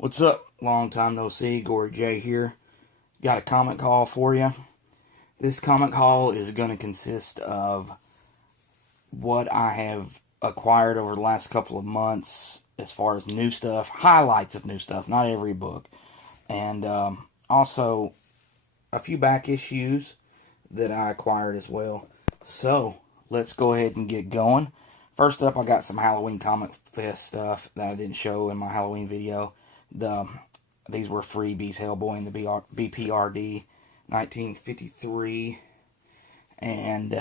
What's up? Long time no see. Gory J here. Got a comic haul for you. This comic haul is going to consist of what I have acquired over the last couple of months as far as new stuff, highlights of new stuff, not every book, and also a few back issues that I acquired as well. So, let's go ahead and get going. First up, I got some Halloween Comic Fest stuff that I didn't show in my Halloween video. These were freebies: Hellboy and the BPRD 1953 and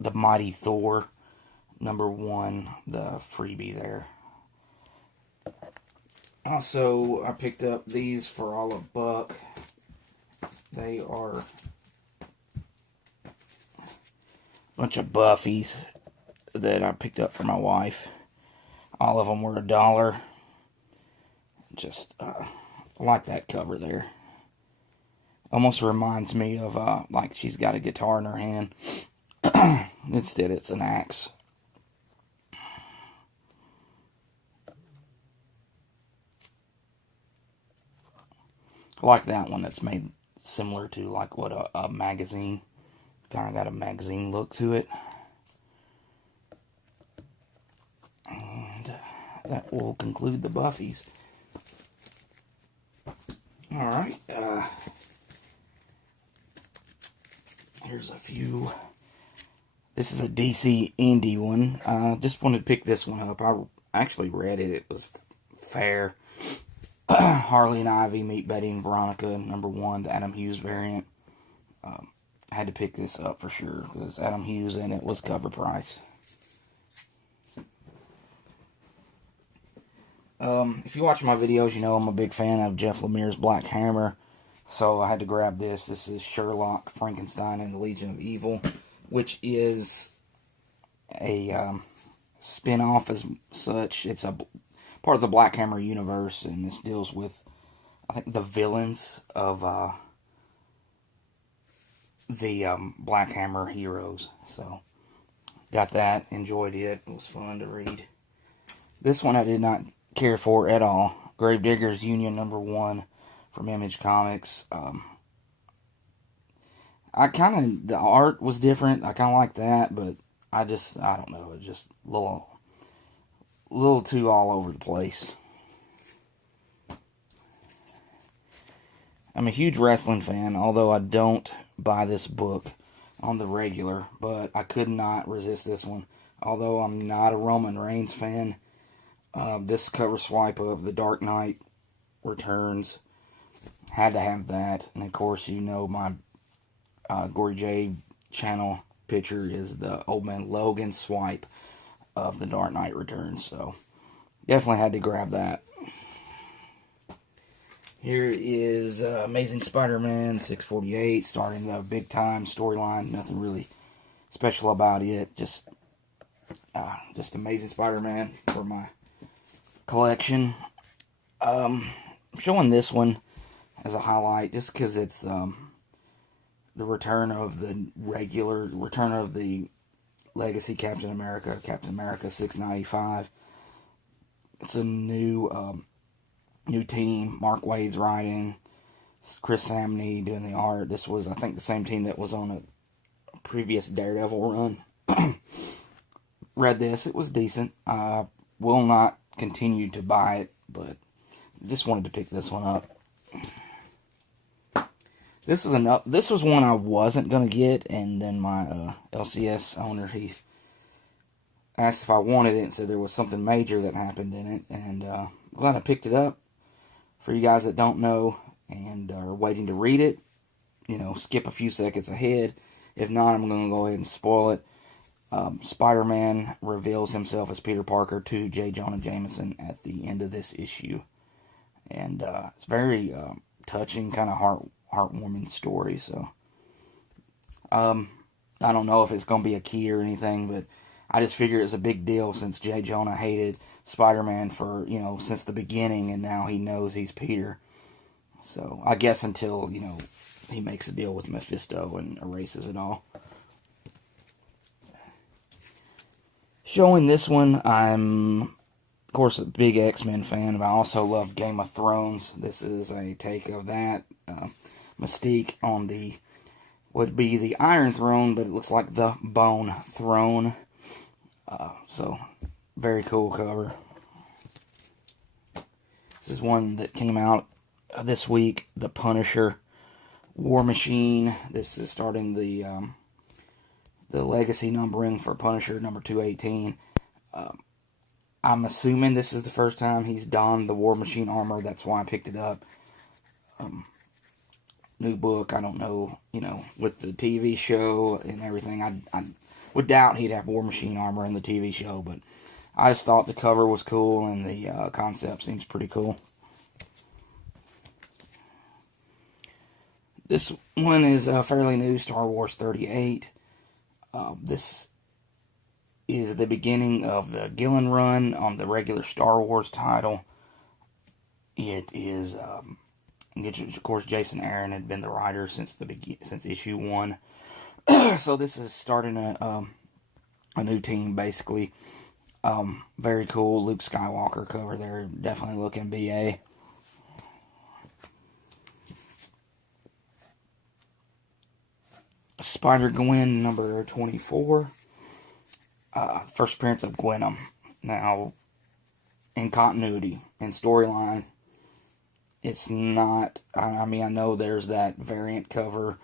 the Mighty Thor #1, the freebie there. Also, I picked up these for all $1. They are a bunch of Buffies that I picked up for my wife. All of them were $1. Just I like that cover there. Almost reminds me of like she's got a guitar in her hand. Instead, it's an axe. I like that one that's made similar to like what a magazine. Kind of got a magazine look to it. And that will conclude the Buffies. Alright, here's a few. This is a DC indie one. Just wanted to pick this one up. I actually read it. It was fair. Harley and Ivy Meet Betty and Veronica, #1, the Adam Hughes variant. I had to pick this up for sure because Adam Hughes and it was cover price. If you watch my videos, you know I'm a big fan of Jeff Lemire's Black Hammer, so I had to grab this. This is Sherlock, Frankenstein, and the Legion of Evil, which is a spin-off as such. It's a part of the Black Hammer universe, and this deals with, I think, the villains of the Black Hammer heroes. So, got that, enjoyed it. It was fun to read. This one I did not care for at all. Gravediggers Union #1 from Image Comics. The art was different. I kind of like that, but I don't know. It's just a little too all over the place. I'm a huge wrestling fan, although I don't buy this book on the regular, but I could not resist this one. Although I'm not a Roman Reigns fan, this cover swipe of The Dark Knight Returns, had to have that. And of course, you know my Gory J channel picture is the Old Man Logan swipe of The Dark Knight Returns. So, definitely had to grab that. Here is Amazing Spider-Man 648, starting the big time storyline. Nothing really special about it. Just Amazing Spider-Man for my collection. I'm showing this one as a highlight just because it's the return of the Legacy Captain America 695. It's a new team. Mark Waid's writing, Chris Samney doing the art. This was, I think, the same team that was on a previous Daredevil run. Read this. It was decent. Will not continue to buy it, but just wanted to pick this one up. This was one I wasn't going to get, and then my LCS owner, he asked if I wanted it and said there was something major that happened in it, and glad I picked it up. For you guys that don't know and are waiting to read it, skip a few seconds ahead. If not, I'm going to go ahead and spoil it. Spider-Man reveals himself as Peter Parker to J. Jonah Jameson at the end of this issue. And it's very touching, kind of heartwarming story. So, I don't know if it's going to be a key or anything, but I just figure it's a big deal since J. Jonah hated Spider-Man for, since the beginning, and now he knows he's Peter. So, I guess until, he makes a deal with Mephisto and erases it all. Showing this one, I'm course, a big X-Men fan, but I also love Game of Thrones. This is a take of that. Mystique on the, would be the Iron Throne, but it looks like the Bone Throne. So, very cool cover. This is one that came out this week, The Punisher, War Machine. This is starting the legacy numbering for Punisher number 218. I'm assuming this is the first time he's donned the War Machine armor. That's why I picked it up. New book. I don't know, with the TV show and everything, I would doubt he'd have War Machine armor in the TV show, but I just thought the cover was cool and the concept seems pretty cool. This one is fairly new, Star Wars 38. This is the beginning of the Gillen run on the regular Star Wars title. It is, of course, Jason Aaron had been the writer since issue 1. So this is starting a new team, basically. Very cool Luke Skywalker cover there. Definitely looking BA. Spider-Gwen number 24. First appearance of Gwenom. Now, in continuity, in storyline, it's not, I know there's that variant cover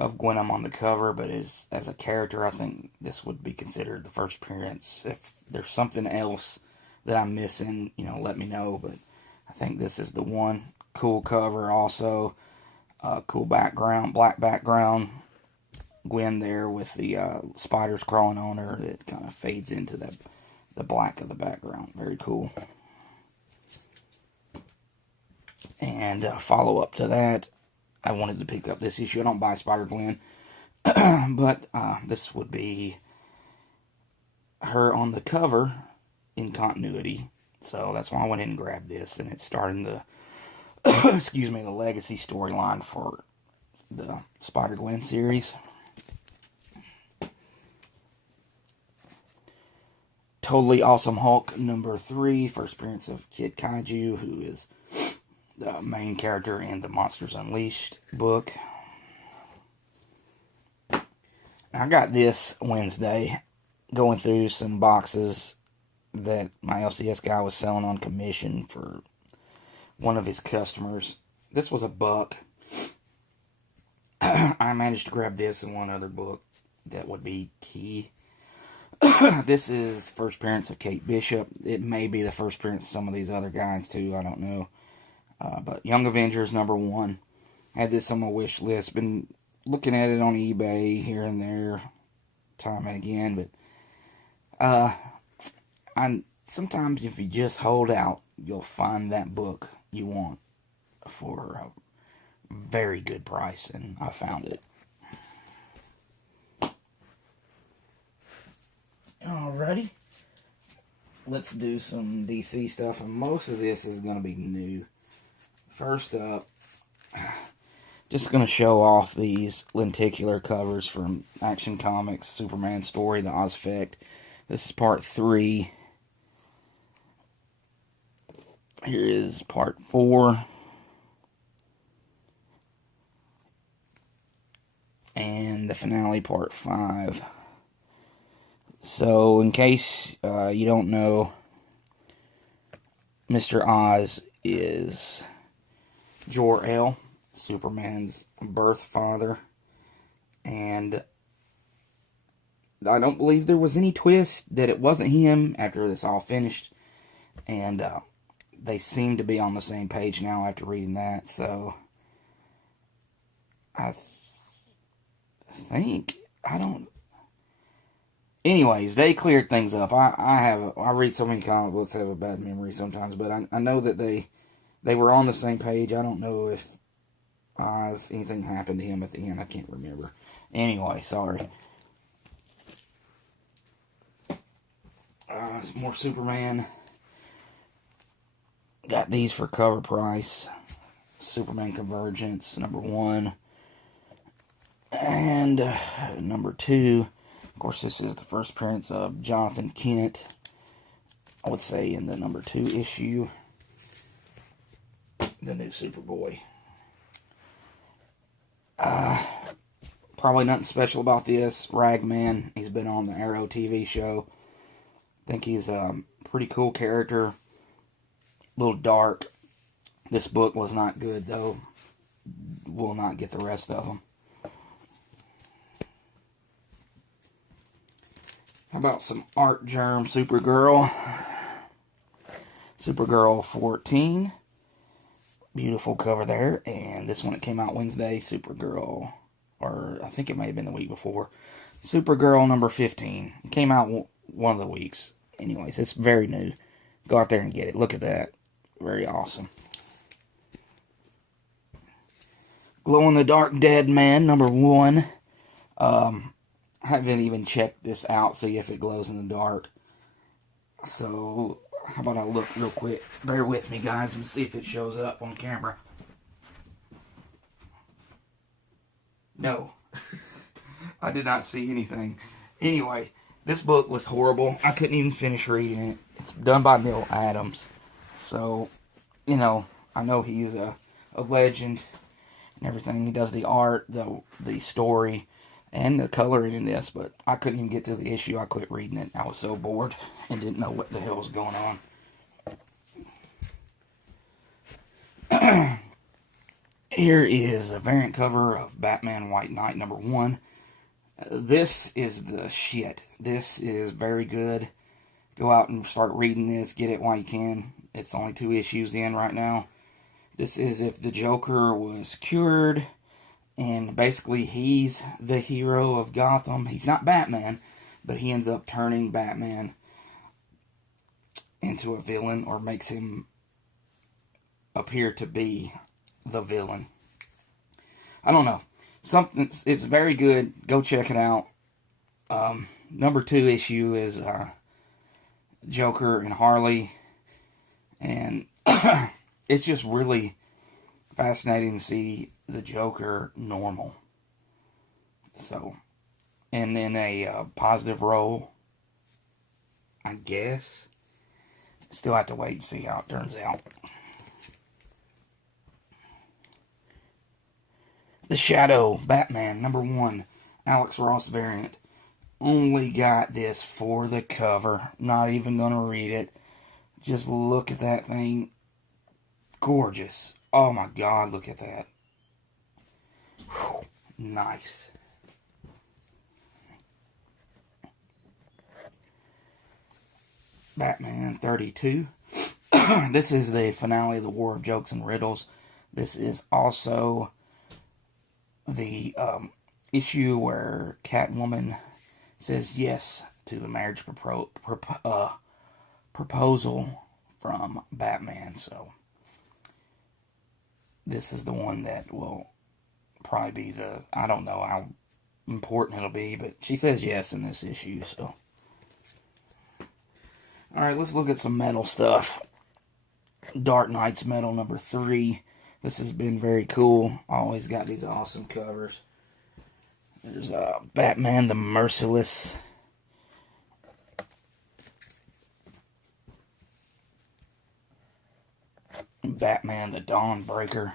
of Gwenom on the cover, but as a character, I think this would be considered the first appearance. If there's something else that I'm missing, let me know, but I think this is the one. Cool cover also. Cool background, black background. Gwen there with the spiders crawling on her. It kind of fades into the black of the background. Very cool. And follow up to that, I wanted to pick up this issue. I don't buy Spider-Gwen, but this would be her on the cover in continuity. So that's why I went in and grabbed this, and it's starting the the legacy storyline for the Spider-Gwen series. Totally Awesome Hulk number 3, first appearance of Kid Kaiju, who is the main character in the Monsters Unleashed book. I got this Wednesday, going through some boxes that my LCS guy was selling on commission for one of his customers. This was $1. I managed to grab this and one other book that would be key. This is first appearance of Kate Bishop. It may be the first appearance of some of these other guys too, I don't know. But Young Avengers number 1. Had this on my wish list. Been looking at it on eBay here and there, time and again. But sometimes if you just hold out, you'll find that book you want for a very good price, and I found it. Alrighty, let's do some DC stuff, and most of this is going to be new. First up, just going to show off these lenticular covers from Action Comics, Superman Story, The Ozfect. This is part 3. Here is part 4. And the finale, part 5. So, in case you don't know, Mr. Oz is Jor-El, Superman's birth father. And I don't believe there was any twist that it wasn't him after this all finished. And they seem to be on the same page now after reading that. So, I think, anyways, they cleared things up. I read so many comic books, I have a bad memory sometimes, but I know that they were on the same page. I don't know if anything happened to him at the end. I can't remember. Anyway, sorry. Some more Superman. Got these for cover price. Superman Convergence, number 1. And number 2. Of course, this is the first appearance of Jonathan Kent. I would say in the number 2 issue, the new Superboy. Probably nothing special about this. Ragman, he's been on the Arrow TV show. I think he's a pretty cool character. A little dark. This book was not good, though. Will not get the rest of them. How about some Artgerm Supergirl? Supergirl 14. Beautiful cover there. And this one, it came out Wednesday. Supergirl, or I think it may have been the week before. Supergirl number 15. It came out one of the weeks. Anyways, it's very new. Go out there and get it. Look at that. Very awesome. Glow in the Dark Dead Man number 1. I haven't even checked this out, see if it glows in the dark. So, how about I look real quick? Bear with me, guys, and see if it shows up on camera. No. I did not see anything. Anyway, this book was horrible. I couldn't even finish reading it. It's done by Neil Adams. So, you know, I know he's a legend and everything. He does the art, the story, and the coloring in this, but I couldn't even get to the issue. I quit reading it. I was so bored and didn't know what the hell was going on. Here is a variant cover of Batman White Knight number 1. This is the shit. This is very good. Go out and start reading this. Get it while you can. It's only 2 issues in right now. This is if the Joker was cured, and basically he's the hero of Gotham. He's not Batman, but he ends up turning Batman into a villain, or makes him appear to be the villain. I don't know. It's very good. Go check it out. Number 2 issue is Joker and Harley, and it's just really fascinating to see the Joker normal. So, and in a positive role, I guess. Still have to wait and see how it turns out. The Shadow Batman number 1, Alex Ross variant. Only got this for the cover. Not even gonna read it. Just look at that thing. Gorgeous. Oh my God, look at that. Whew. Nice. Batman 32. This is the finale of the War of Jokes and Riddles. This is also the issue where Catwoman says yes to the marriage proposal from Batman. So this is the one that will probably be the, I don't know how important it'll be, but she says yes in this issue. So alright, let's look at some metal stuff. Dark Knight's Metal number 3. This has been very cool. Always got these awesome covers. There's Batman the Merciless. Batman the Dawnbreaker.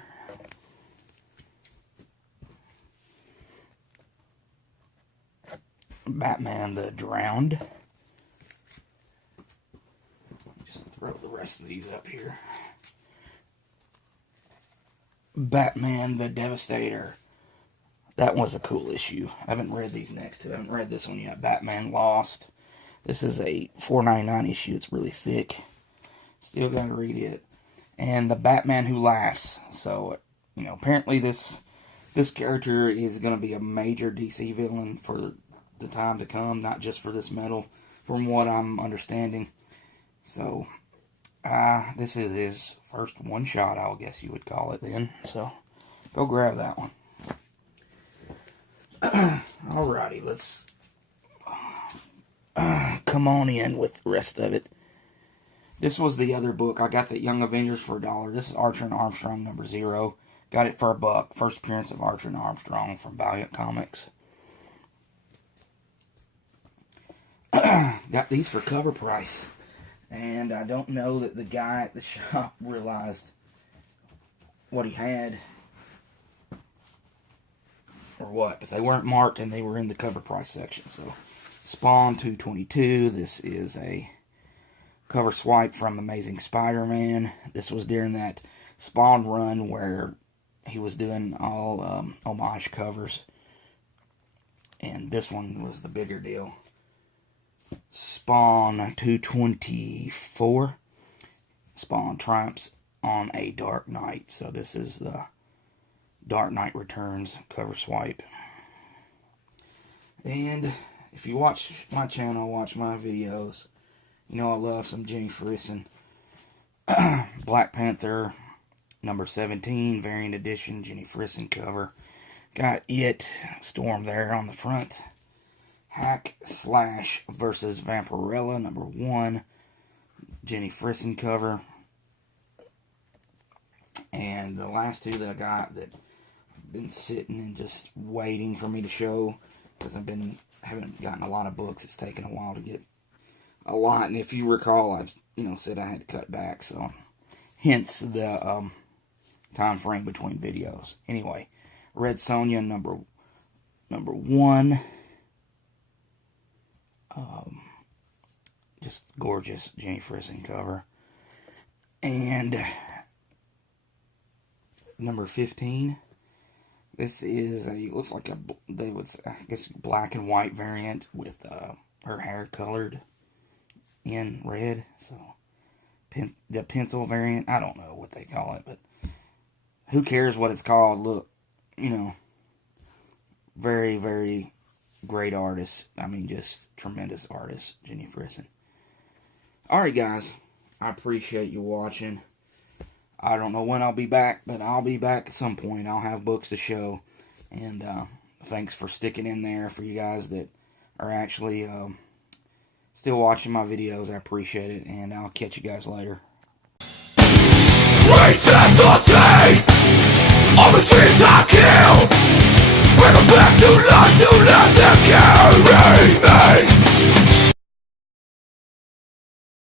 Batman the Drowned. Just throw the rest of these up here. Batman the Devastator. That was a cool issue. I haven't read these next two. I haven't read this one yet. Batman Lost. This is a $4.99 issue. It's really thick. Still gotta read it. And the Batman Who Laughs. So, you know, apparently this character is gonna be a major DC villain for the time to come, not just for this metal, from what I'm understanding. So, this is his first one-shot, I guess you would call it then. So, go grab that one. Alrighty, let's come on in with the rest of it. This was the other book. I got the Young Avengers for $1. This is Archer and Armstrong number 0. Got it for $1. First appearance of Archer and Armstrong from Valiant Comics. Got these for cover price. And I don't know that the guy at the shop realized what he had or what, but they weren't marked and they were in the cover price section. So Spawn 222, this is a cover swipe from Amazing Spider-Man. This was during that Spawn run where he was doing all homage covers, and this one was the bigger deal. Spawn 224, Spawn triumphs on a Dark Knight. So this is the Dark Knight Returns cover swipe. And if you watch my channel, watch my videos, you know I love some Jenny Frison. Black Panther number 17 variant edition Jenny Frison cover. Got It Storm there on the front. Hack Slash versus Vampirella number 1 Jenny Frison cover. And the last two that I got that I've been sitting and just waiting for me to show, because haven't gotten a lot of books. It's taken a while to get a lot, and if you recall, I've said I had to cut back, so hence the time frame between videos. Anyway, Red Sonja number 1, just gorgeous Jenny Frison cover, and number 15. This is looks like I guess black and white variant with her hair colored in red. So the pencil variant, I don't know what they call it, but who cares what it's called? Look, very, very great artist. I mean, just tremendous artist, Jenny Frison. Alright guys, I appreciate you watching. I don't know when I'll be back, but I'll be back at some point. I'll have books to show. And thanks for sticking in there. For you guys that are actually still watching my videos, I appreciate it. And I'll catch you guys later. Recess or take all the dreams I kill. Bring them back to life to let them carry me.